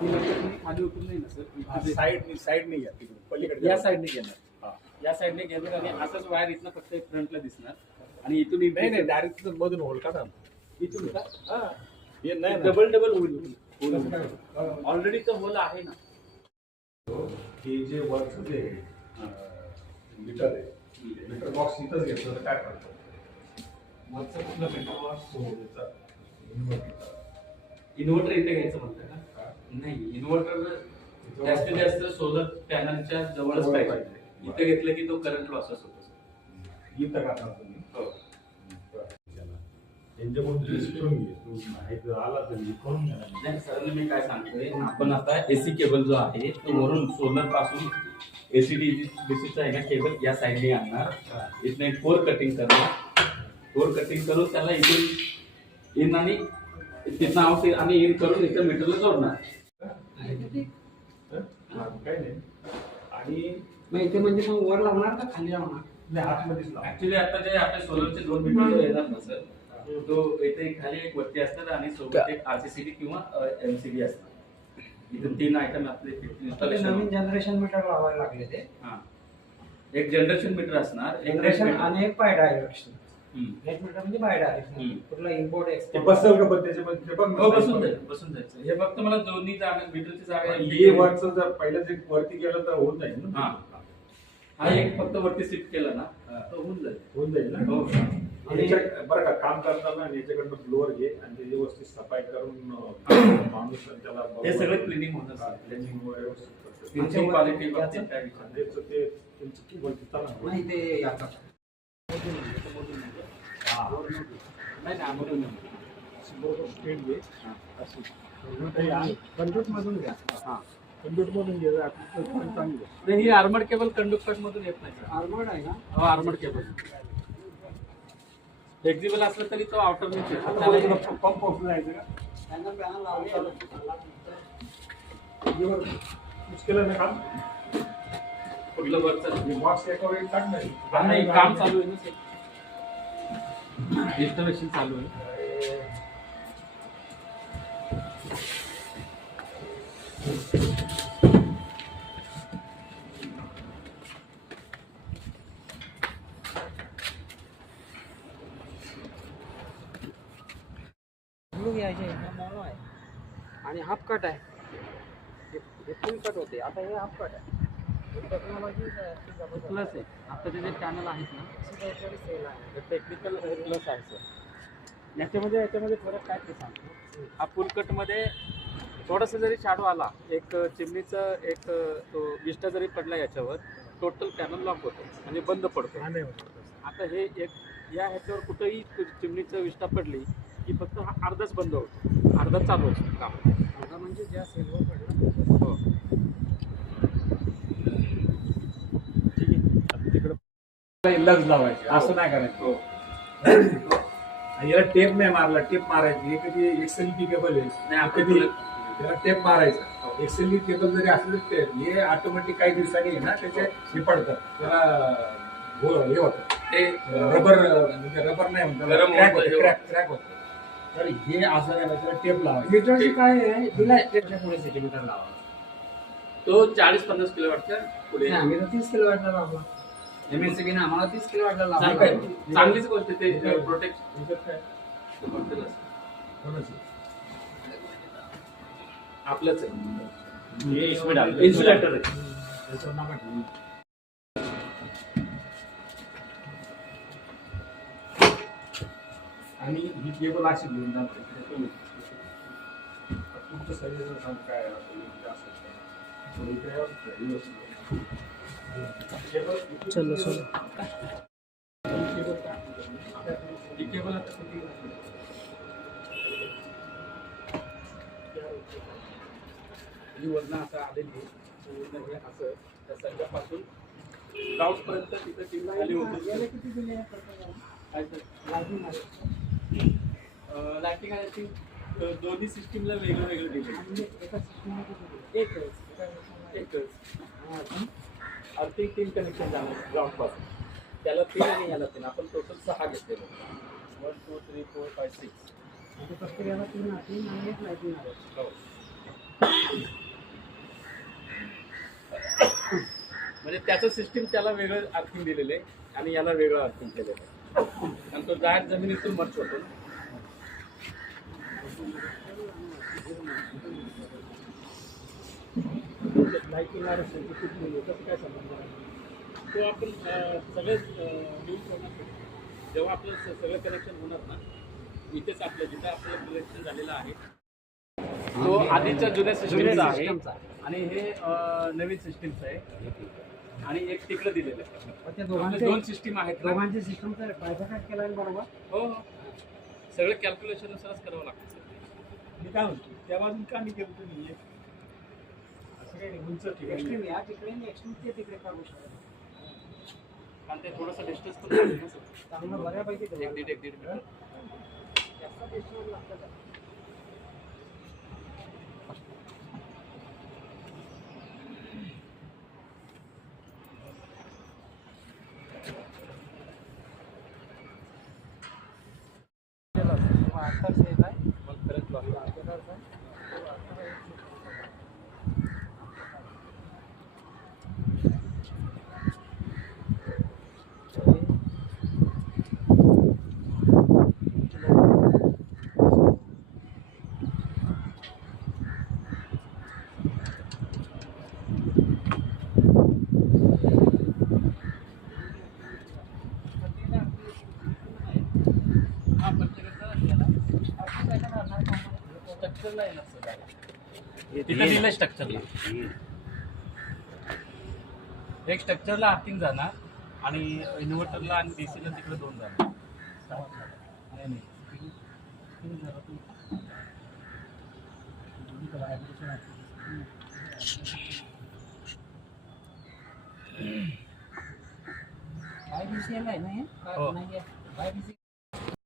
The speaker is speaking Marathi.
ती नंतर खाली उतरून नाही ना सर, साईड नाही घ्या पलीकडे या साईडने घेणार, या साईडने घेणार आणि असंच वायर इथनं फक्त फ्रंटला दिसणार आणि इथून नाही डायरेक्ट मधून होल का ना इथून का हे नाही डबल होईल ऑलरेडी तर होल आहे ना. हे जे वरचं जे मीटर आहे मीटर बॉक्स इथंच घेतलं तर काय करतो वरचं कुठलं मीटर बॉक्स इन्व्हर्टर इथे घ्यायचं म्हणतं का? नाही, इन्व्हर्टर जास्तीत जास्त सोलर पॅनलच्या जवळच पाहिजे. इथे घेतलं की तो करंट लॉसेस होतो. इथं का तुम्ही हो. नाही सर, मी काय सांगतोय, आपण आता एसी केबल जो आहे तो वरून सोलर पासून एसी डीसीचा आहे ना केबल या साईडने आणणार, इथने कोर कटिंग करणार, कोर कटिंग करून त्याला इथून इन आणि तिथं आउट आणि इन करून इथं मीटरला जोडणार. काय नाही आणि मग इथे म्हणजे मग वर लावणार का खाली लावणार? नाही आतमध्येच लावा. ऍक्च्युली आता जे आपले सोलरचे 2 मीटर येतात ना सर, तो इथे खाली एक वरती असतात आणि सोबत एक आरसीसीबी किंवा एमसीबी असतात. इथून 3 आयटम आपले नवीन जनरेशन मीटर लावायला लागले ते. हा, एक जनरेशन मीटर असणार, एक जनरेशन आणि एक बाय डायरेक्शन. नेट मीटर म्हणजे बाय डायरेक्शन. कुठला इम्पोर्ट ते एक्सपोर्ट बसेल का पण त्याच्यामध्ये ते बघ हो, बसून जायचं. हे फक्त मला दोन्ही जागा मीटरची जागा हे वरचं जर पहिलं जे वरती गेलं तर होऊन जाईल ना. हा एक फक्त वरती शिफ्ट केला ना तर होऊन जाईल ना. हो. आणि बरं का काम करताना याच्याकडनं ब्लोअर घे आणि ते व्यवस्थित सफाई करून माणूस त्याला हे सगळं क्लिनिंग होतं सर. क्लिनिंग व्यवस्थित फिनिशिंग क्वालिटी बाबतीत काय विचार नाही. ते तुमचं की बोलता ना नाही ते आता नाही आम्ही स्टेट घे कंट्रोल मधून घ्या. कंप्यूटर मधून घे चांगलं. नाही, ही आर्मर्ड केबल कंडक्टर मधून येत नाही सर. आर्मर्ड आहे ना? हो, आर्मर्ड केबल फ्लेक्झिबल असलं तरी तो पंप ऑफ जायचं का त्यांना पॅनल लावले. केलं ना काम कुठलं वरचं बॉक्स एका वेळी टाक नाही, काम चालू आहे ना सर, इन्स्टॉलेशन चालू आहे. मोनो आहे आणि हाफ कट आहे. हे फुल कट होते, आता हे हाफ कट आहे. टेक्नॉलॉजी प्लस आहे. आताचे जे चॅनल आहेत ना आहे. टेक्निकल प्लस आहे सर. याच्यामध्ये फरक काय ते सांगतो. हा फुल कटमध्ये थोडंसं जरी शॅडो आला, एक चिमणीचं एक तो विस्टा जरी पडला याच्यावर, टोटल पॅनल लॉक होतो म्हणजे बंद पडतो. आता हे एक या ह्याच्यावर कुठंही चिमणीचं विस्टा पडली की फक्त हा अर्धाच बंद होतो, अर्धा चालू असतो काम. अर्धा म्हणजे ज्या सेलवर पडला. हो, ठीक आहे. तिकडे लग्ज लावायचे असं नाही करायचं. हो, आणि याला टेप नाही मारला, टेप मारायची. हे कधी एक्सएलबी केबल आहे नाही कधी आपण त्याला टेप मारायचा. एक्सएलबी केबल जरी असले टेप हे ऑटोमॅटिक काही दिवसांनी आहे ना त्याचे हे पडतात, त्याला हे होतं ते रबर म्हणजे रबर नाही म्हणतात, गरम होतं, क्रॅक होतं. तर हे असं नाही, त्याला टेप लावायचं. मीटरची काय आहे, दिला त्याच्या पुढे सेंटीमीटर लावा. तो 40-50 किलोवॅटच्या पुढे. आम्ही तर 30 किलोवॅटला लावला. MSCB ने आम्हाला 30 किलोवॅटला लावला. चांगलीच गोष्ट ते प्रोटेक्ट आपलंच आहे. इन्सुलेटर आहे. त्याचं नाव आहे. आणि ही केबल अशी घेऊन जाते तुमचं शरीर काय चलो ही वजन असं आलेली पूर्ण हे असं त्या संघापासून ग्राउंड पर्यंत तिथं टीम खाली होती. किती दिले लाइटिंग आहे ती दोन्ही सिस्टीमला वेगळं वेगळं दिलं. एकच अर्थिंग 3 कनेक्शन झालं ग्राउंड पासून, त्याला 3 आणि ह्याला 3, आपण टोटल 6 घेतलेलो. 1 2 3 4 5 6. प्रत्येकाला 3 आणि 1 लाईटिंग आहे. म्हणजे त्याचं सिस्टीम त्याला वेगळं अर्थिंग दिलेलं आहे आणि याला वेगळं अर्थिंग केलेलं आहे. आणि तो डायरेक्ट जमिनीतून मर्ज होतो. लाईटिंग असेल कुठली कसं काय संबंध आहे? तो आपण सगळे न्यूज होणार जेव्हा आपलं सगळं कनेक्शन होणार ना, इथेच आपलं जिथं आपलं कनेक्शन झालेलं आहे तो आधीच्या जुन्या सिस्टीमचा आहे आणि हे नवीन सिस्टीमचं आहे आणि एक तिकडं दिलेलं आहे. त्या आपले दोन सिस्टीम आहेत ना. दोघांची सिस्टमचा फायदा काय केला आहे बरोबर. हो हो सगळं कॅल्क्युलेशननुसारच करावं लागतं सर. मी काय म्हणतो त्या बाजून का नाही केलं तुम्ही असं काही उंच ठिकाणी एक्स्ट्रीम या तिकडे आणि एक्स्ट्रीम ते तिकडे काढू शकतो. कारण ते थोडंसं डिस्टन्स पण पाहिजे ना सर. चांगलं बऱ्यापैकी एक दीड मीटर. जास्त डिस्टन्स लागतं. मग खरंच लागतं. हा स्ट्रक्चरला आहे ना सर. तिथं दिलं स्ट्रक्चरला. एक स्ट्रक्चरला अर्थिंग जाणार आणि इन्व्हर्टरला आणि डीसीला तिकडे दोन जाणार. नाही, नाही. काय BCL आहे ना हे? हो. नाही आहे. काय BCL